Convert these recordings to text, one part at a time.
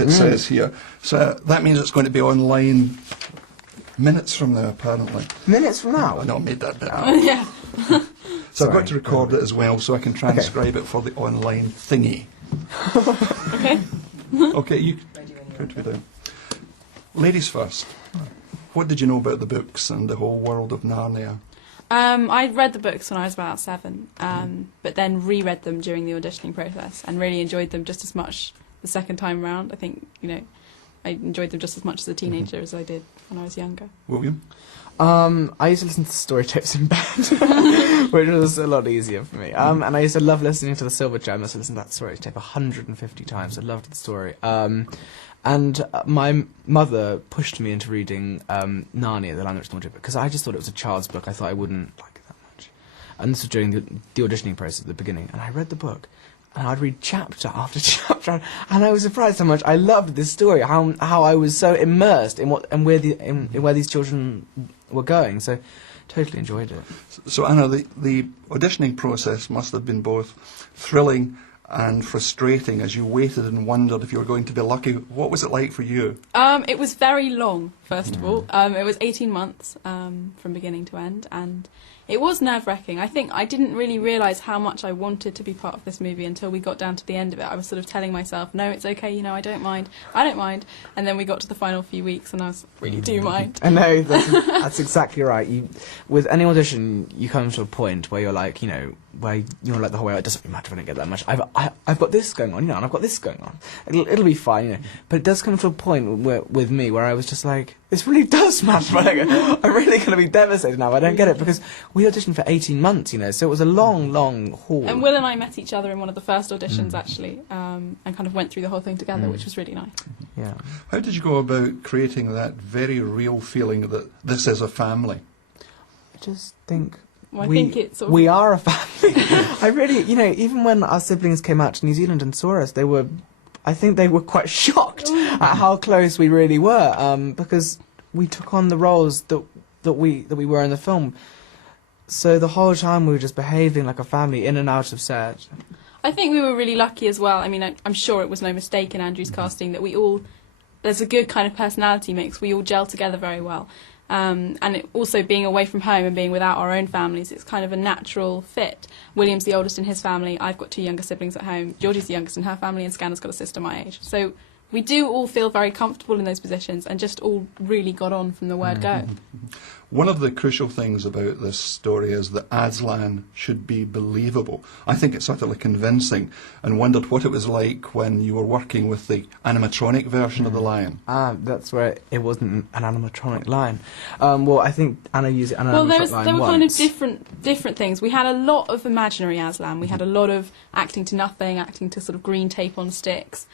it says here. So that means it's going to be online minutes from now, apparently. Minutes from now? I know, I made that bit up. Yeah. So I've got to record it as well so I can transcribe it for the online thingy. Okay. Okay, you count me down. Ladies first. What did you know about the books and the whole world of Narnia? I read the books when I was about 7, but then reread them during the auditioning process and really enjoyed them just as much the second time round. I think, I enjoyed them just as much as a teenager as I did when I was younger. William? I used to listen to story tapes in bed, which was a lot easier for me. And I used to love listening to the Silverchair. I must have listened to that story tape 150 times. I loved the story. And my mother pushed me into reading Narnia, the Land of Magic, because I just thought it was a child's book. I thought I wouldn't like it that much. And this was during the auditioning process at the beginning. And I read the book, and I'd read chapter after chapter, and I was surprised how much I loved this story, how I was so immersed in where these children were going. So totally enjoyed it. So Anna, the auditioning process must have been both thrilling and frustrating as you waited and wondered if you were going to be lucky. What was it like for you? It was very long, first of all. It was 18 months from beginning to end, and it was nerve-wracking. I think I didn't really realise how much I wanted to be part of this movie until we got down to the end of it. I was sort of telling myself, no, it's okay, I don't mind. And then we got to the final few weeks and I was, really do mind. I know, that's exactly right. With any audition, you come to a point where you're like, where you're like the whole way, it doesn't really matter if I don't get that much. I've got this going on, and I've got this going on. It'll be fine, But it does come to a point with me where I was just like, this really does matter. I'm really going to be devastated now if I don't get it, because we auditioned for 18 months, so it was a long, long haul. And Will and I met each other in one of the first auditions, actually, and kind of went through the whole thing together, which was really nice. Yeah. How did you go about creating that very real feeling that this is a family? I just think... Well, I think it's we are a family. I really, even when our siblings came out to New Zealand and saw us, I think they were quite shocked at how close we really were, because we took on the roles that we were in the film. So the whole time we were just behaving like a family, in and out of set. I think we were really lucky as well. I mean, I'm sure it was no mistake in Andrew's casting that there's a good kind of personality mix. We all gel together very well. And also being away from home and being without our own families, it's kind of a natural fit. William's the oldest in his family, I've got 2 younger siblings at home, Georgie's the youngest in her family, and Scanner's got a sister my age. So we do all feel very comfortable in those positions and just all really got on from the word go. One of the crucial things about this story is that Aslan should be believable. I think it's utterly convincing, and wondered what it was like when you were working with the animatronic version of the lion. That's where it wasn't an animatronic lion. Well, I think Anna used an animatronic lion there were once. kind of different things. We had a lot of imaginary Aslan. We had a lot of acting to nothing, acting to sort of green tape on sticks,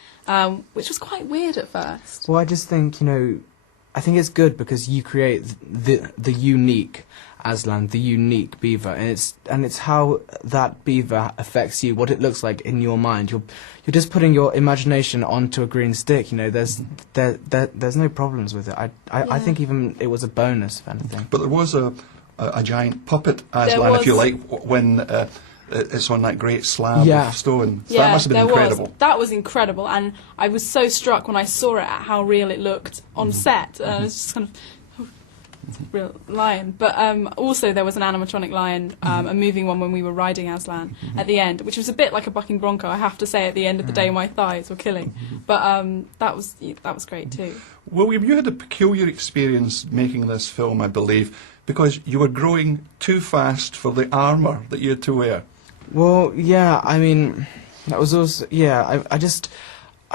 which was quite weird at first. Well, I just think, I think it's good because you create the unique Aslan, the unique beaver, and it's how that beaver affects you, what it looks like in your mind. You're just putting your imagination onto a green stick. There's no problems with it. I think even it was a bonus, if anything. But there was a giant puppet Aslan, if you like, when it's on that great slab of stone. So that must have been incredible. That was incredible, and I was so struck when I saw it at how real it looked on set. It was just kind of real lion. But also there was an animatronic lion, a moving one when we were riding Aslan at the end, which was a bit like a bucking bronco, I have to say. At the end of the day, my thighs were killing. But that was great too. William, you had a peculiar experience making this film, I believe, because you were growing too fast for the armour that you had to wear. Well, yeah, I mean, that was also, I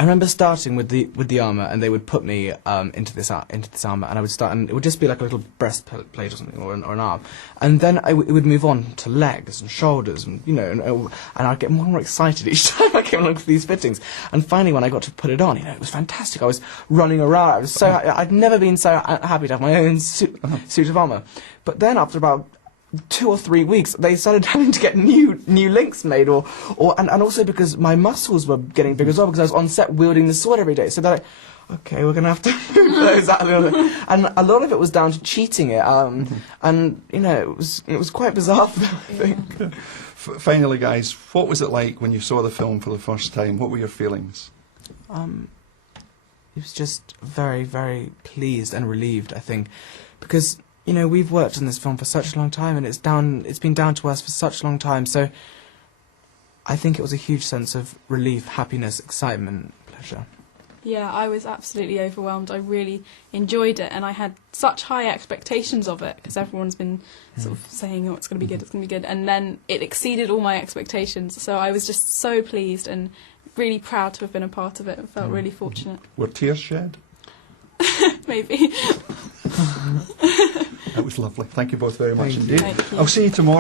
remember starting with the armour, and they would put me into this armour, and I would start, and it would just be like a little breastplate or something, or an arm, and then it would move on to legs and shoulders, and and I'd get more and more excited each time I came along for these fittings, and finally when I got to put it on, it was fantastic. I was running around. I was I'd never been so happy to have my own suit of armour, but then after about 2 or 3 weeks, they started having to get new links made, and also because my muscles were getting bigger as well, because I was on set wielding the sword every day. So they're like, okay, we're going to have to move those out. And a lot of it was down to cheating it, and it was quite bizarre for them, I think. Finally, guys, what was it like when you saw the film for the first time? What were your feelings? just very, very pleased and relieved, I think, because, you know, we've worked on this film for such a long time, and it's been down to us for such a long time, so I think it was a huge sense of relief, happiness, excitement, pleasure. Yeah, I was absolutely overwhelmed. I really enjoyed it, and I had such high expectations of it, because everyone's been sort of saying, oh, it's going to be good, it's going to be good, and then it exceeded all my expectations, so I was just so pleased and really proud to have been a part of it. I felt really fortunate. Were tears shed? Maybe. That was lovely. Thank you both very much Thank indeed. Thank you. I'll see you tomorrow.